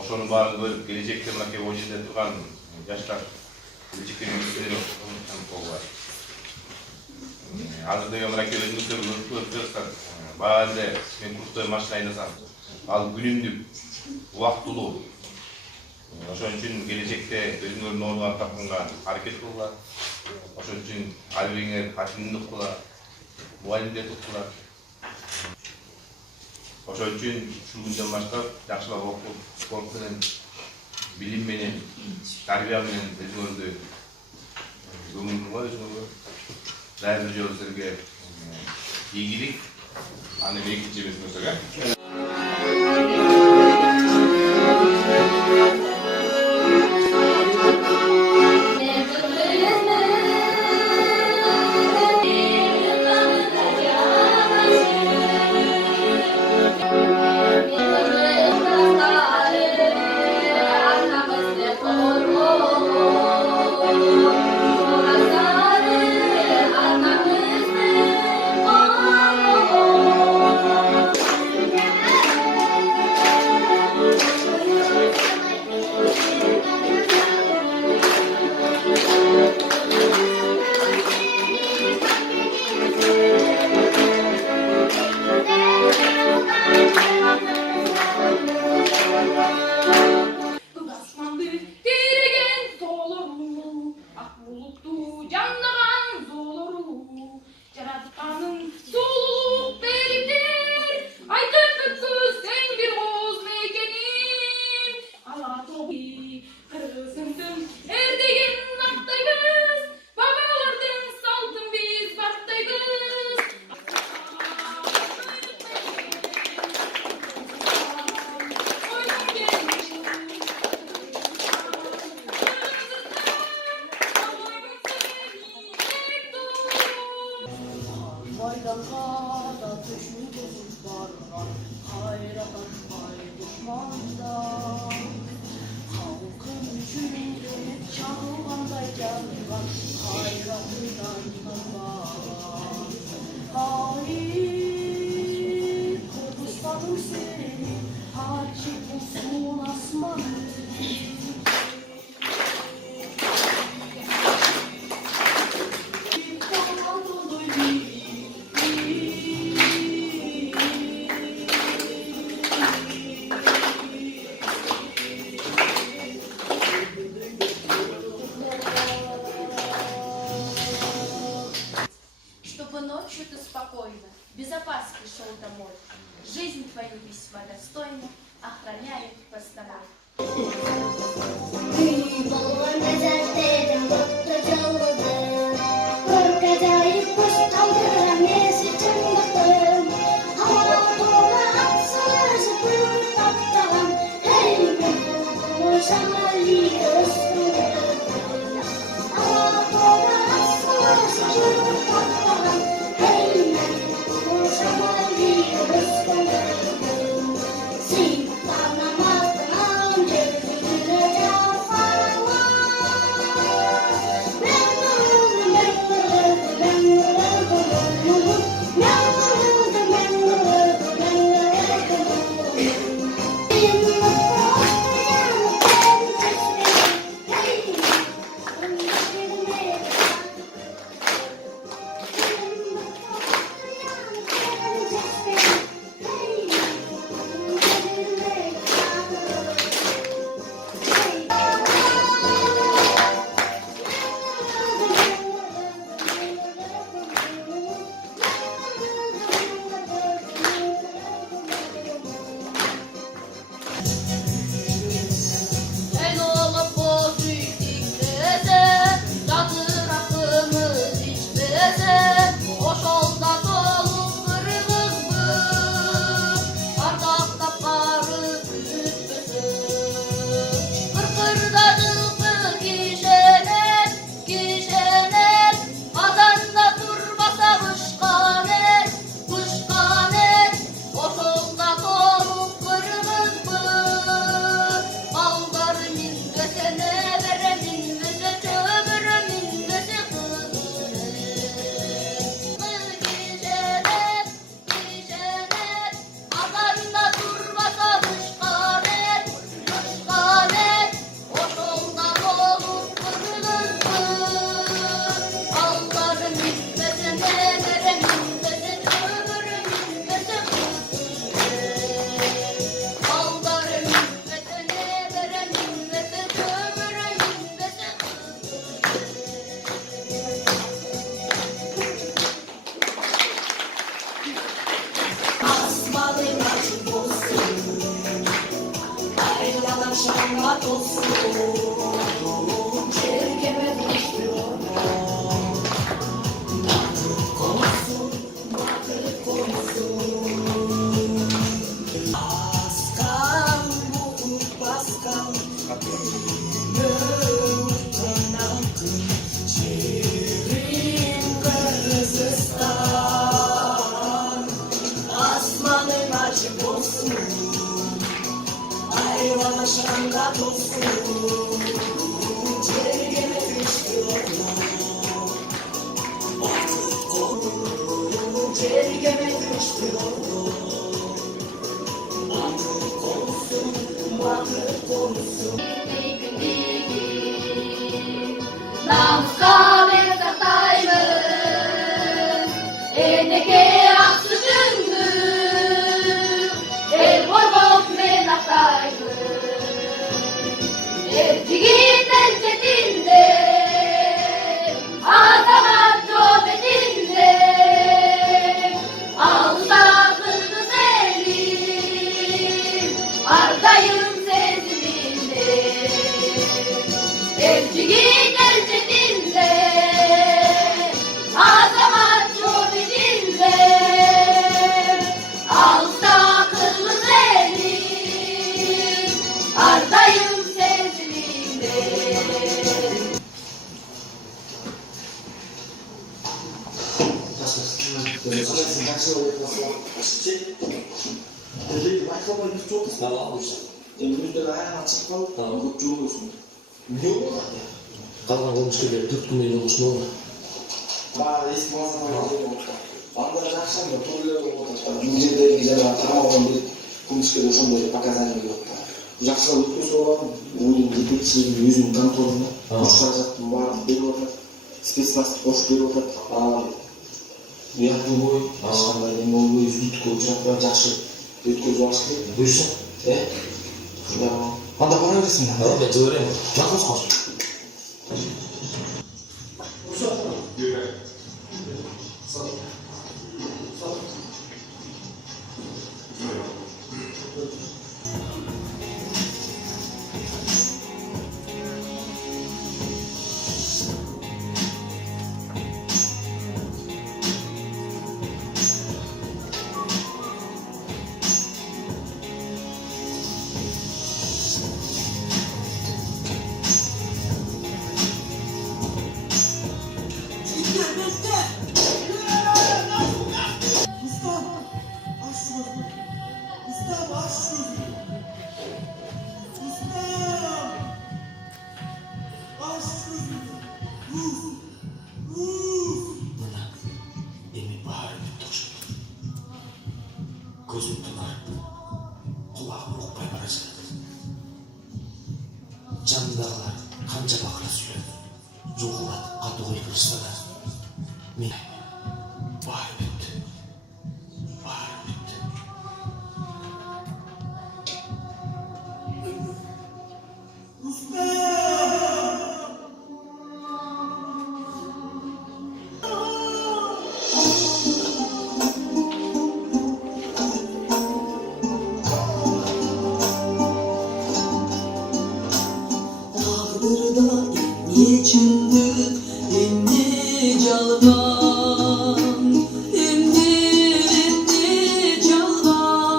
ошонун баарын көрүп келечекте мынакей могу жерде турган жаштар келечекте болуп азыр деген мынакей өзүңүздөр көрүп жатсыздар. Баары эле мен курстой машина айдасам, ал күнүмдүк убактылуу. Ошон үчүн келечекте өзүңөрдүн ордуңарды тапканга аракет кылгыла. Ошон үчүн ар бириңер акимдик кыла, мугалимдердик кыла. Ошон үчүн ушул күндөн баштап жакшылап окуп, спорт менен, билим менен, тарбия менен өзүңөрдү көңүл бургула, өзүңөргө. Дайыр жолу силерге ийгилик. Аны экинчи эмес болсок, Maydanga da düşmüş barlar, hayrat atmay düşmanda. Halkın yüzünde çağılanda yangan, hayratından var. Hayır, Kurdistan seni, harcı bulsun asmanı. Чтобы ночью ты спокойно, без опаски шел домой. Жизнь твою весьма достойно охраняет постовой. şangat olsun. Çerkeme düştü konsun, bakır konsun. Baskan bu baskan, gönlümden çevrim Kırgızistan. Asmanın açık olsun, ayvana şangat olsun. Çergeme düştü çergeme düştü bakır konsun, bakır konsun. Namuska ben saktaymış, eneke aksı dündü, el borbok men aktaymış, ercigin elçetinde, azamat cöbetinde, ağızda kırgız elim, ardayım seziminde, ercigin elçetinde, azamat cöbetinde, ağızda kırgız elim, ardayım seziminde. Қалған қылмыскерлер 4 күннен кейін жұмысына олды. Есік мазадан анда жақсы анда төрлері болып отыр. Бұл жердегі жаңағы таралған бір қылмыскерлер ошондай показания беріп отыр. Жақсы өткен соң өзінің жетекшілігін, өзінің контролына күш қаражаттың барын беріп отыр. Спецназды қосып беріп отыр. Уяқтың бой, ешқандай ол өзі бүйтіп ұшыратпай жақсы өткізіп алыш керек. Бұйырса? Анда бара бересің бе? Мен жіберемін. Жақын қалсын. Көзім тұнар, құлағым ұқпай бара жатады. Жанымдағылар қанша бақыра сөйледі, жоғылатып қату қойғырышса да, мен бары бітті, бары бітті. Geçindik indi caldan, indi caldan.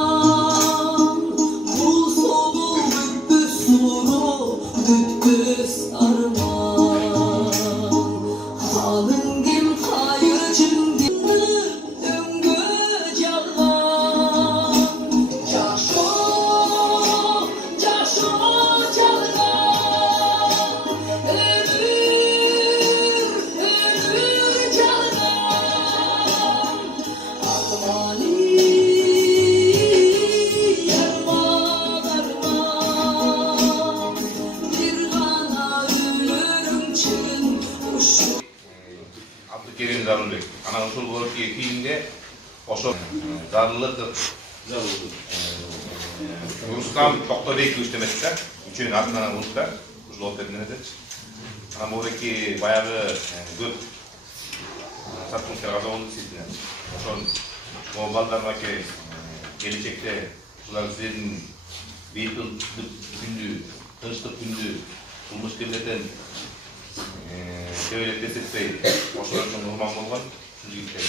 Bu solu büktüs suru, büktüs arman. Halın kim hayır cimdi, döngü caldan. Caşo, caşo caldan. Ölür canan, Almani yarman arman. Bir gana ölürüm çın uşu. Abdülkerim Zarulbek. Ana usul borki filmde oşo zarlılık Rustam Toktobek işlemekte. Üçünün ardından bulutlar. Uşul otedinede. Ana buradaki bayağı көп satmışlar oldu sizden. Oşon o baldarmaki gelecekte ular sizin бейбітшілік күндү, тынчтык күндү кылмышкерлерден төбөлөп кетпей, ошол үчүн урман болгон жигиттер.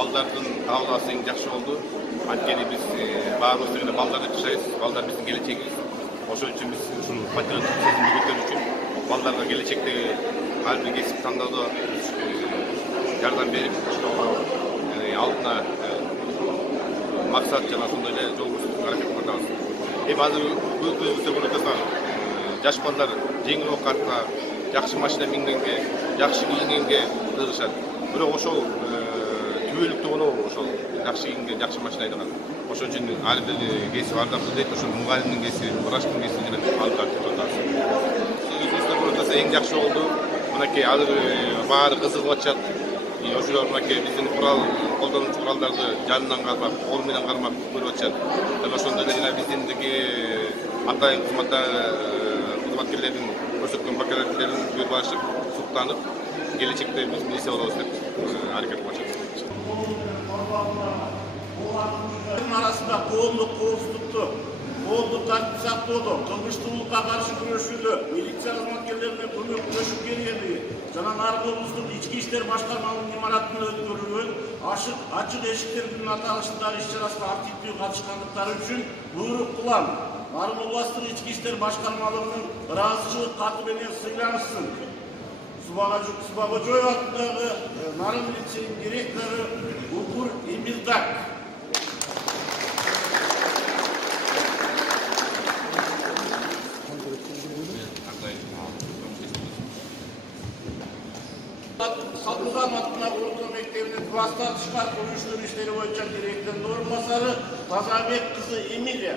Балдардын кабыласы эң жакшы болду. Анткени биз баарыбыз деле балдарды жашайбыз. Балдар биздин келечегибиз. Ошол үчүн биз ушул патриоттук сезимди көтөрүү үчүн балдарга келечекте ар бир кесип тандоодо жардам берип, алдына максат жана ошондой эле жол көрсөтүүгө аракет кылып атабыз. Азыр көбүнчө көрүп атасыздар, жаш балдар жеңил оокатка, жакшы машина мингенге, жакшы кийингенге кызыгышат. Бирок ошол түбөлүктүү болобу ошол жакшы кийинген, жакшы машина айдаган. Ошон үчүн ар бир кесип ардактуу дейт, ошол мугалимдин кесиби, врачтын кесиби жана алып тартып атабыз. Өзүбүздө көрүп атса эң жакшы болду. Мынакей азыр баары кызыгып атышат. Ошолор мынакей биздин курал колдонуучу куралдарды жанынан кармап, кол менен кармап көрүп атышат. Жана ошондой эле жана биздиндеги атайын кызматкерлердин көрсөткөн покровительдерин көрүп алышып, суктанып, келечекте биз милиция болобуз деп аракет кылып атышат. Арасында коомдук коопсуздукту, коомдук тартип сактоодо, кылмыштуулукка каршы күрөшүүдө милиция кызматкерлерине көмөктөшүп келгендиги жана Нарын облустук ички иштер башкармалыгынын имаратында өткөрүлгөн ачык эшиктер күнүнүн аталышындагы иш-чарасына активдүү катышкандыктары үчүн буйрук кылам. Нарын областык ички иштер башкармалыгынын ыраазычылык каты менен сыйланышсын. Субагожоев атындагы Нарын милициясынын директору Укур Имилдак. Сатылган атына орто мектебинин класстан тышкары көрүнүштөр иштери боюнча директордун орун басары Тазабек кызы Эмилия.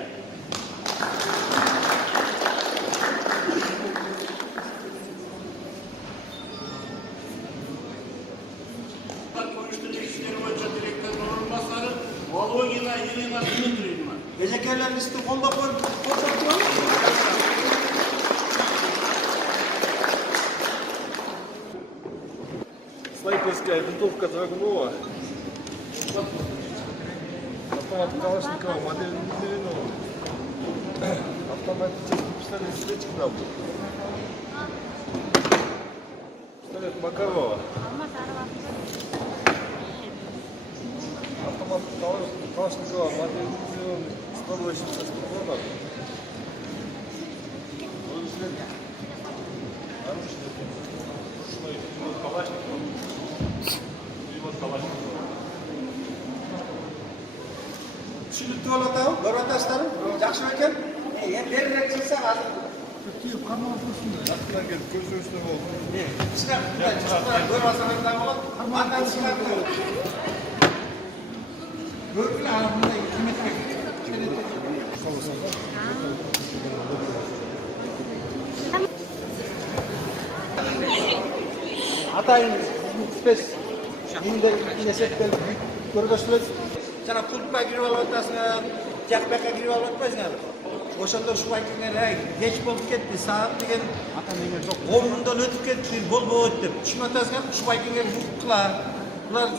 Көрүнүштөр иштери боюнча директордун орун басары Вологина Ирина Дмитриевна. Кезекелеринизди колдоп көрсөтүп Снайперская винтовка Драгунова, автомат Калашникова, модель Мудринова, автоматический пистолет Свечкина, пистолет Макарова, автомат Калашникова, модель Мудринова, 180 патронов. Түшүнүктүү болуп атабы? Көрүп атасыздарбы? Жакшы экен. Берирээк чыкса азыр. Жактан келип көрсөтүшүнө болду. Сиздар мындай чыкпай көрүп алсаңар да болот. Андан сыйнап көрөт. Көрүп ана мындай кыметке. Атайын спец миңдер инесеттен көргөзүлөт. Жана пультка кирип алып атасыңар, жакпакка кирип алып атпайсыңар. Ошондо ушул айтылган кеч болуп кетти, саат деген 10 миңден өтүп кетти, болбойт деп. Түшүнүп атасыңар, ушул айтылган кыла. Булар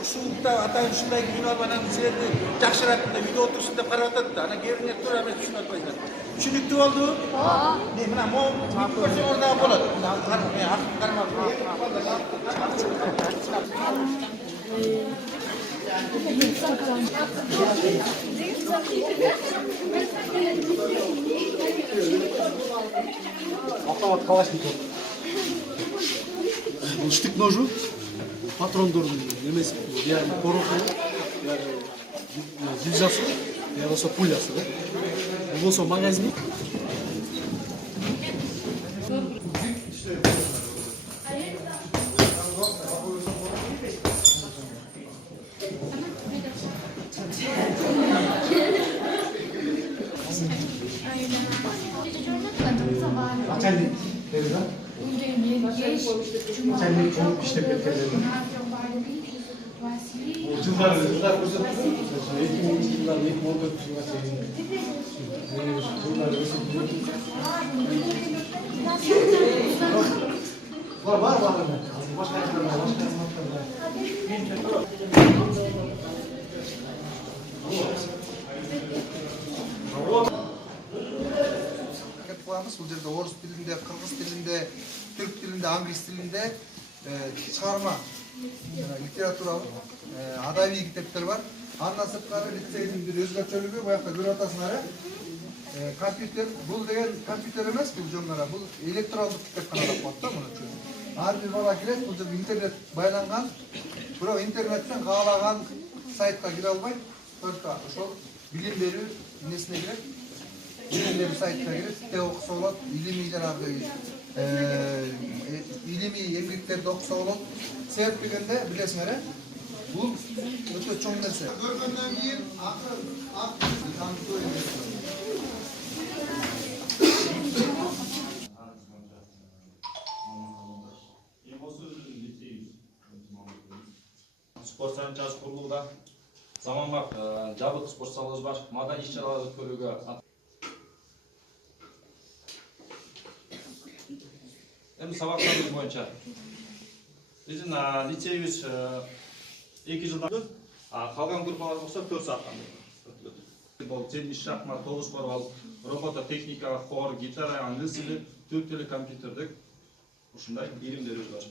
ушулукта атайын ушундай кийинип алып анан силерди жакшыраак мындай үйдө отурсун деп карап атат да. Анан кээ бириңер тура эмес түшүнүп атпайсыңар. Түшүнүктүү болдубу? Мына могу көрсөңөр дагы болот. Автомат Калашников. Штык ножу, патрондордун немеси, пороху, гильзасы, я болсо пулясы да. Бул болсо магазин. Çaylık dedi lan. Çaylık çok işlep getirdi. Yıllar koştu. 2000 yıllar 2014 yılına çeyin. Var. Başka yerler var. Koyamız. Bu жерде орыс тілінде, қырғыз тілінде, түрк тілінде, англис тілінде шығарма литературалық адаби китептер бар. Андан сырткары лицейдің бір өзгөчөлүгү, баягы көрүп атасыңар, компьютер, бул деген компьютер эмес, бул жоңгара, бул электрондук китепкана деп коет да муну үчүн. Ар бир бала келет, бул жерде интернет байланган, бирок интернеттен каалаган сайтка кире албайт, только ошол билим берүү несине кирет. Bilimleri saytına girip de okusa olur, ilimi janagы ilimi emgeklerdi okusa olur. Sebep degende bilesizler, bu öte çoğun nerse. Görgönden keyin Sport sanatçısı kurulunda zamanbap jabık sport salonumuz var. Madani iş-çaralar ötkөрүүгө Эми сабактарыбыз боюнча биздин лицейибиз 2 жылдан калган группалар болсо 4 сааттан өтүлөт. Бул теннис, шахмат, тогуз корбал, робототехника, хор, гитара, англис тили, түрк тили, компьютердик ушундай илимдерибиз бар.